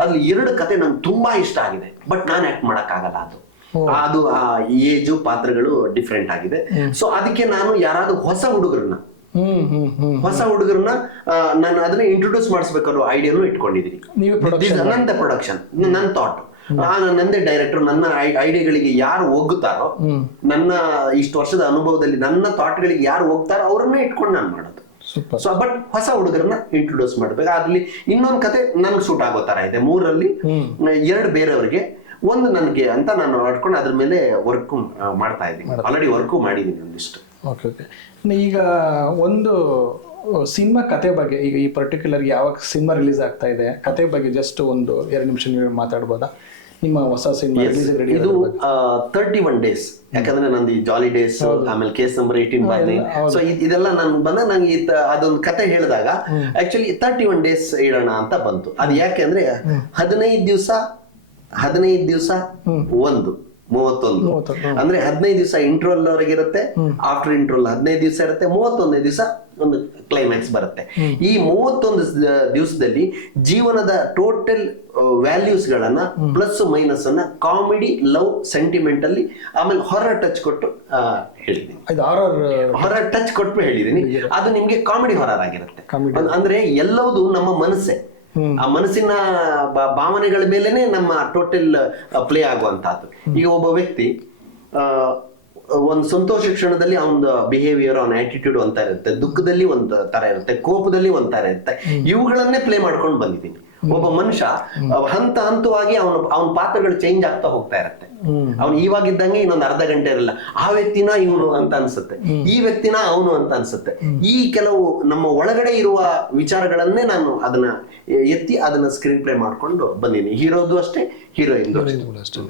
ಅದ್ರಲ್ಲಿ 2 ಕತೆ ನಂಗೆ ತುಂಬಾ ಇಷ್ಟ ಆಗಿದೆ, ಬಟ್ ನಾನು ಆಕ್ಟ್ ಮಾಡಕ್ ಆಗಲ್ಲ. ಅದು ಏಜು ಪಾತ್ರಗಳು ಡಿಫ್ರೆಂಟ್ ಆಗಿದೆ. ಸೊ ಅದಕ್ಕೆ ನಾನು ಯಾರಾದ್ರೂ ಹೊಸ ಹುಡುಗರನ್ನ ನಾನು ಅದನ್ನ ಇಂಟ್ರೊಡ್ಯೂಸ್ ಮಾಡಿಸ್ಬೇಕಾದ್ರು ಐಡಿಯಾನು ಇಟ್ಕೊಂಡಿದ್ದೀನಿ. ನಂದೇ ಪ್ರೊಡಕ್ಷನ್, ನನ್ನ ಥಾಟ್, ನಂದೇ ಡೈರೆಕ್ಟರ್. ನನ್ನ ಐಡಿಯಾಗಳಿಗೆ ಯಾರು ಹೋಗುತ್ತಾರೋ, ನನ್ನ ಇಷ್ಟು ವರ್ಷದ ಅನುಭವದಲ್ಲಿ ನನ್ನ ಥಾಟ್ಗಳಿಗೆ ಯಾರು ಹೋಗ್ತಾರೋ ಅವ್ರನ್ನೇ ಇಟ್ಕೊಂಡು ನಾನು ಮಾಡೋದು. ಸೊ ಬಟ್ ಹೊಸ ಹುಡುಗರನ್ನ ಇಂಟ್ರೊಡ್ಯೂಸ್ ಮಾಡ್ಬೇಕು. ಅದ್ರಲ್ಲಿ ಇನ್ನೊಂದು ಕತೆ ನನ್ಗೆ ಸೂಟ್ ಆಗೋ ತರ ಇದೆ. 3ರಲ್ಲಿ 2 ಬೇರೆಯವ್ರಿಗೆ, 1 ನನಗೆ ಅಂತ ನಾನು ಹೊಡ್ಕೊಂಡು ಅದ್ರ ಮೇಲೆ ವರ್ಕ್ ಮಾಡ್ತಾ ಇದ್ದೀನಿ. ಆಲ್ರೆಡಿ ವರ್ಕು ಮಾಡಿದ್ದೀನಿ ಒಂದಿಷ್ಟು. Okay okay. ಈಗ ಒಂದು ಸಿನಿಮಾ ಕತೆ ಬಗ್ಗೆ, ಈಗ ಈ ಪರ್ಟಿಕ್ಯುಲರ್ ಯಾವಾಗ ಸಿನಿಮಾ ರಿಲೀಸ್ ಆಗ್ತಾ ಇದೆ ಕತೆ ಬಗ್ಗೆ ಜಸ್ಟ್ 1-2 ನಿಮಿಷ ನೀವು ಮಾತಾಡ್ಬೋದಾ? ನಿಮ್ಮ ಹೊಸ ಸಿನಿಮಾ ಇದು 31 ಡೇಸ್. ಯಾಕಂದ್ರೆ ನಂದು ಈ ಜಾಲಿ ಡೇಸ್, ಆಮೇಲೆ ಕೇಸ್ ನಂಬರ್ 18 ಬಂದೆ. ಸೊ ಇದೆಲ್ಲ ನಾನು ಬಂದಾಗ ನಂಗೆ ಅದೊಂದು ಕತೆ ಹೇಳಿದಾಗ ಆಕ್ಚುಲಿ 31 ಡೇಸ್ ಇಡೋಣ ಅಂತ ಬಂತು. ಅದು ಯಾಕೆ ಅಂದ್ರೆ 15 ದಿವಸ 1 31 ಅಂದ್ರೆ 15 ದಿವಸ ಇಂಟ್ರೋಲ್ ವರೆಗೆ ಇರುತ್ತೆ. ಆಫ್ಟರ್ ಇಂಟ್ರೋಲ್ 15 ದಿವಸ ಇರುತ್ತೆ. 31ನೇ ದಿವಸ ಒಂದು ಕ್ಲೈಮ್ಯಾಕ್ಸ್ ಬರುತ್ತೆ. ಈ 31 ದಿವಸದಲ್ಲಿ ಜೀವನದ ಟೋಟಲ್ ವ್ಯಾಲ್ಯೂಸ್ ಗಳನ್ನ ಪ್ಲಸ್ ಮೈನಸ್ ಅನ್ನ ಕಾಮಿಡಿ, ಲವ್, ಸೆಂಟಿಮೆಂಟ್ ಅಲ್ಲಿ, ಆಮೇಲೆ ಹಾರರ್ ಟಚ್ ಕೊಟ್ಟು ಹೇಳಿದೀನಿ. ಹಾರರ್ ಟಚ್ ಕೊಟ್ಟು ಹೇಳಿದೀನಿ. ಅದು ನಿಮ್ಗೆ ಕಾಮಿಡಿ ಹಾರರ್ ಆಗಿರುತ್ತೆ. ಅಂದ್ರೆ ಎಲ್ಲವೂ ನಮ್ಮ ಮನಸ್ಸೇ, ಆ ಮನಸ್ಸಿನ ಭಾವನೆಗಳ ಮೇಲೆನೆ ನಮ್ಮ ಟೋಟಲ್ ಪ್ಲೇ ಆಗುವಂತಹದ್ದು. ಈಗ ಒಬ್ಬ ವ್ಯಕ್ತಿ ಒಂದು ಸಂತೋಷ ಕ್ಷಣದಲ್ಲಿ ಅವನ ಬಿಹೇವಿಯರ್, ಅವನ ಆಟಿಟ್ಯೂಡ್ ಒಂಥರ ಇರುತ್ತೆ, ದುಃಖದಲ್ಲಿ ಒಂದ್ ತರ ಇರುತ್ತೆ, ಕೋಪದಲ್ಲಿ ಒಂದ್ ತರ ಇರುತ್ತೆ. ಇವುಗಳನ್ನೇ ಪ್ಲೇ ಮಾಡ್ಕೊಂಡು ಬಂದಿದ್ದೀನಿ. ಒಬ್ಬ ಮನುಷ್ಯ ಹಂತವಾಗಿ ಅವನ ಪಾತ್ರಗಳು ಚೇಂಜ್ ಆಗ್ತಾ ಹೋಗ್ತಾ ಇರುತ್ತೆ. ಅವ್ನು ಇವಾಗಿದ್ದಂಗೆ ಇನ್ನೊಂದು ಅರ್ಧ ಗಂಟೆ ಇರಲ್ಲ, ಆ ವ್ಯಕ್ತಿನ ಇವನು ಅಂತ ಅನ್ಸುತ್ತೆ, ಈ ವ್ಯಕ್ತಿನ ಅವನು ಅಂತ ಅನ್ಸುತ್ತೆ. ಈ ಕೆಲವು ನಮ್ಮ ಒಳಗಡೆ ಇರುವ ವಿಚಾರಗಳನ್ನೇ ನಾನು ಅದನ್ನ ಎತ್ತಿ ಅದನ್ನ ಸ್ಕ್ರೀನ್ ಪ್ಲೇ ಮಾಡ್ಕೊಂಡು ಬಂದೀನಿ. ಹೀರೋದು ಅಷ್ಟೇ, ಹೀರೋಯಿನ್ದು ಅಷ್ಟೇ.